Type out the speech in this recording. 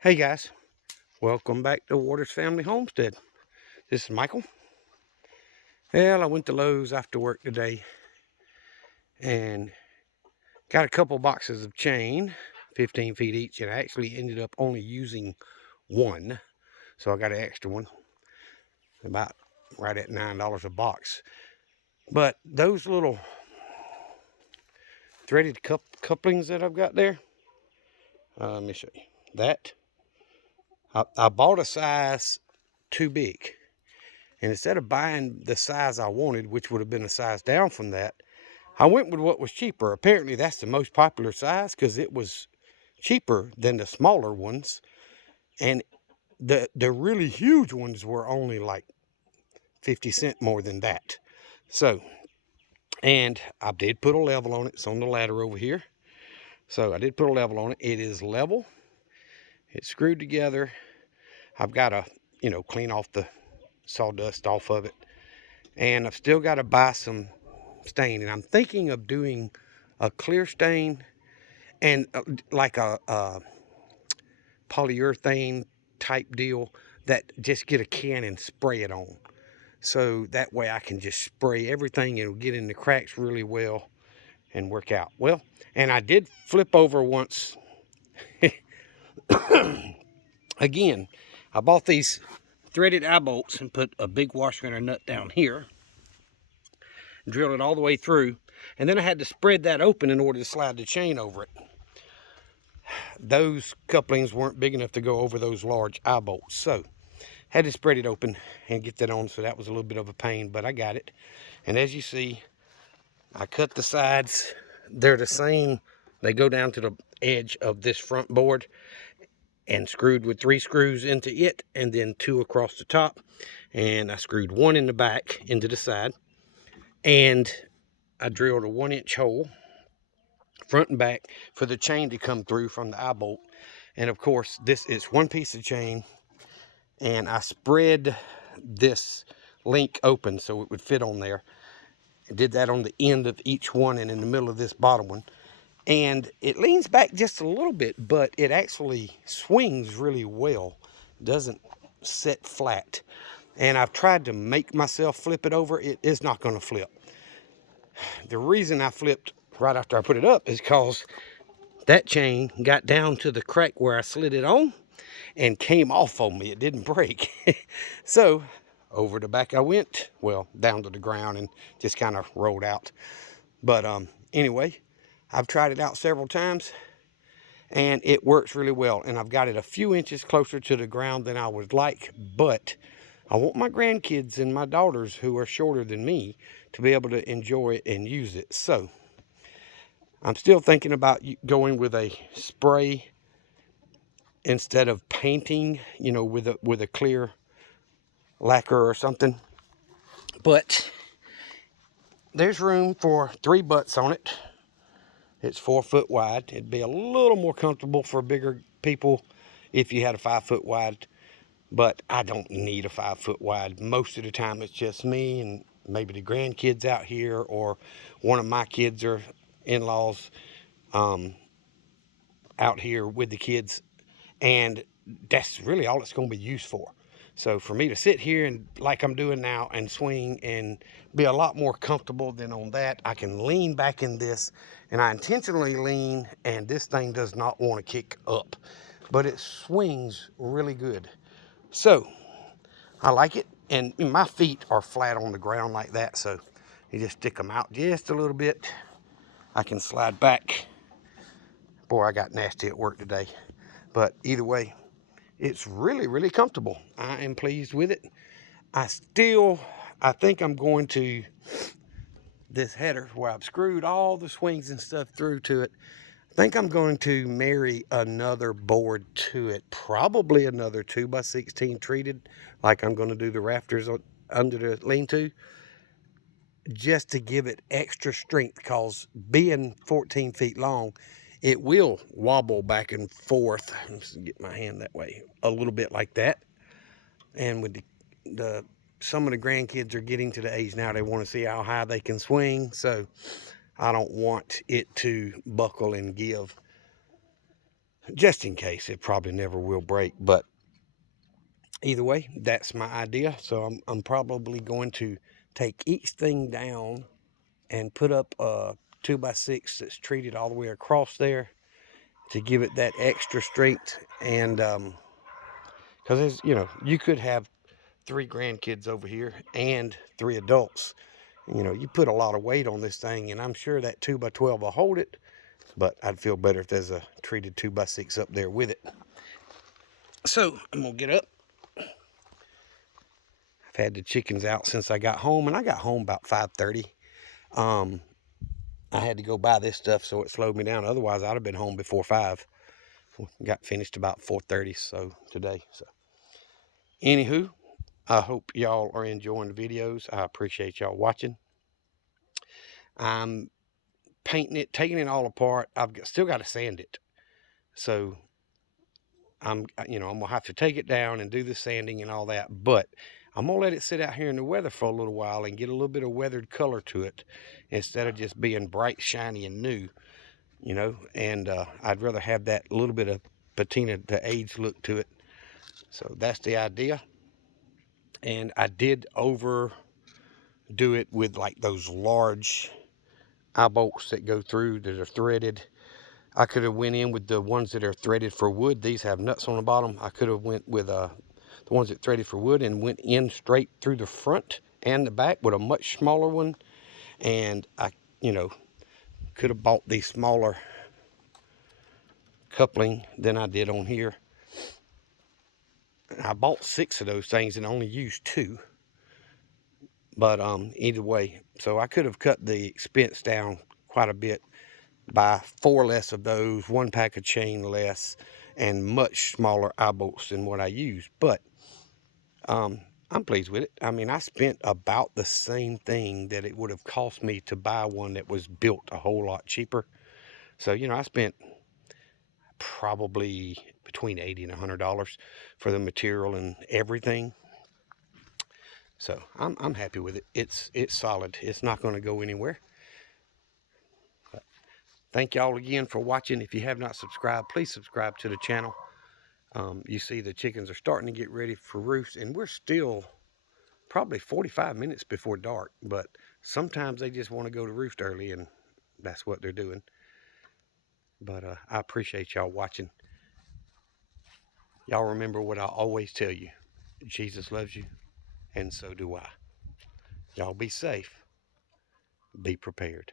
Hey guys, welcome back to Waters Family Homestead. This is Michael. Well, I went to Lowe's after work today and got a couple boxes of chain, 15 feet each, and I actually ended up only using one. So I got an extra one, about right at $9 a box. But those little threaded couplings that I've got there, let me show you. That, I bought a size too big. And instead of buying the size I wanted, which would have been a size down from that, I went with what was cheaper. Apparently that's the most popular size because it was cheaper than the smaller ones. And the really huge ones were only like 50 cents more than that. So, and I did put a level on it. It's on the ladder over here. So I did put a level on it. It is level. It's screwed together. I've got to, clean off the sawdust off of it. And I've still got to buy some stain. And I'm thinking of doing a clear stain and like a polyurethane type deal that just get a can and spray it on. So that way I can just spray everything and it'll get in the cracks really well and work out. Well, and I did flip over once. Again, I bought these threaded eye bolts and put a big washer and a nut down here. Drilled it all the way through. And then I had to spread that open in order to slide the chain over it. Those couplings weren't big enough to go over those large eye bolts. So had to spread it open and get that on, so that was a little bit of a pain, but I got it. And as you see, I cut the sides. They're the same. They go down to the edge of this front board and screwed with 3 screws into it and then 2 across the top. And I screwed 1 in the back into the side. And I drilled a 1-inch hole front and back for the chain to come through from the eye bolt. And of course, this is one piece of chain, and I spread this link open so it would fit on there. I did that on the end of each one and in the middle of this bottom one. And it leans back just a little bit, but it actually swings really well. Doesn't sit flat. And I've tried to make myself flip it over. It is not going to flip. The reason I flipped right after I put it up is because that chain got down to the crack where I slid it on and came off on me. It didn't break. So over the back I went, well, down to the ground and just kind of rolled out. But anyway, I've tried it out several times and it works really well. And I've got it a few inches closer to the ground than I would like, but I want my grandkids and my daughters who are shorter than me to be able to enjoy it and use it. So I'm still thinking about going with a spray instead of painting, with a clear lacquer or something. But there's room for 3 butts on it. It's 4 foot wide. It'd be a little more comfortable for bigger people if you had a 5 foot wide, but I don't need a 5 foot wide. Most of the time it's just me and maybe the grandkids out here, or one of my kids or in-laws out here with the kids, and that's really all it's going to be used for. So for me to sit here and like I'm doing now and swing and be a lot more comfortable than on that, I can lean back in this, and I intentionally lean, and this thing does not want to kick up, but it swings really good. So I like it, and my feet are flat on the ground like that, so you just stick them out just a little bit. I can slide back. Boy, I got nasty at work today, but either way, it's really, really comfortable. I am pleased with it. I think I'm going to, this header where I've screwed all the swings and stuff through to it, I think I'm going to marry another board to it. Probably another 2x16 treated, like I'm going to do the rafters under the lean-to, just to give it extra strength, because being 14 feet long, it will wobble back and forth. Let's get my hand that way a little bit like that. And with some of the grandkids are getting to the age now they want to see how high they can swing, so I don't want it to buckle and give. just in case. It probably never will break, but either way, that's my idea. So I'm probably going to take each thing down and put up a 2x6 that's treated all the way across there to give it that extra strength. And because you could have 3 grandkids over here and 3 adults. You put a lot of weight on this thing, and I'm sure that 2x12 will hold it, but I'd feel better if there's a treated 2x6 up there with it. So I'm gonna get up. I've had the chickens out since I got home, and I got home about 5:30. I had to go buy this stuff, so it slowed me down. Otherwise, I'd have been home before 5. Got finished about 4:30 so today. So anywho, I hope y'all are enjoying the videos. I appreciate y'all watching. I'm painting it, taking it all apart. Still got to sand it. So I'm gonna have to take it down and do the sanding and all that, but I'm gonna let it sit out here in the weather for a little while and get a little bit of weathered color to it instead of just being bright, shiny, and new, and I'd rather have that little bit of patina to age look to it. So that's the idea. And I did overdo it with like those large eye bolts that go through that are threaded. I could have went in with the ones that are threaded for wood. These have nuts on the bottom. I could have went with the ones that threaded for wood and went in straight through the front and the back with a much smaller one. And I, could have bought the smaller coupling than I did on here. I bought 6 of those things and only used 2. But either way, so I could have cut the expense down quite a bit by 4 less of those, 1 pack of chain less, and much smaller eye bolts than what I used. But I'm pleased with it. I mean, I spent about the same thing that it would have cost me to buy one that was built a whole lot cheaper. So, I spent probably between $80 and $100 for the material and everything. So I'm happy with it. It's solid. It's not going to go anywhere. But thank y'all again for watching. If you have not subscribed, please subscribe to the channel. You see the chickens are starting to get ready for roost, and we're still probably 45 minutes before dark, but sometimes they just want to go to roost early, and that's what they're doing. But I appreciate y'all watching. Y'all remember what I always tell you: Jesus loves you, and so do I. Y'all be safe, be prepared.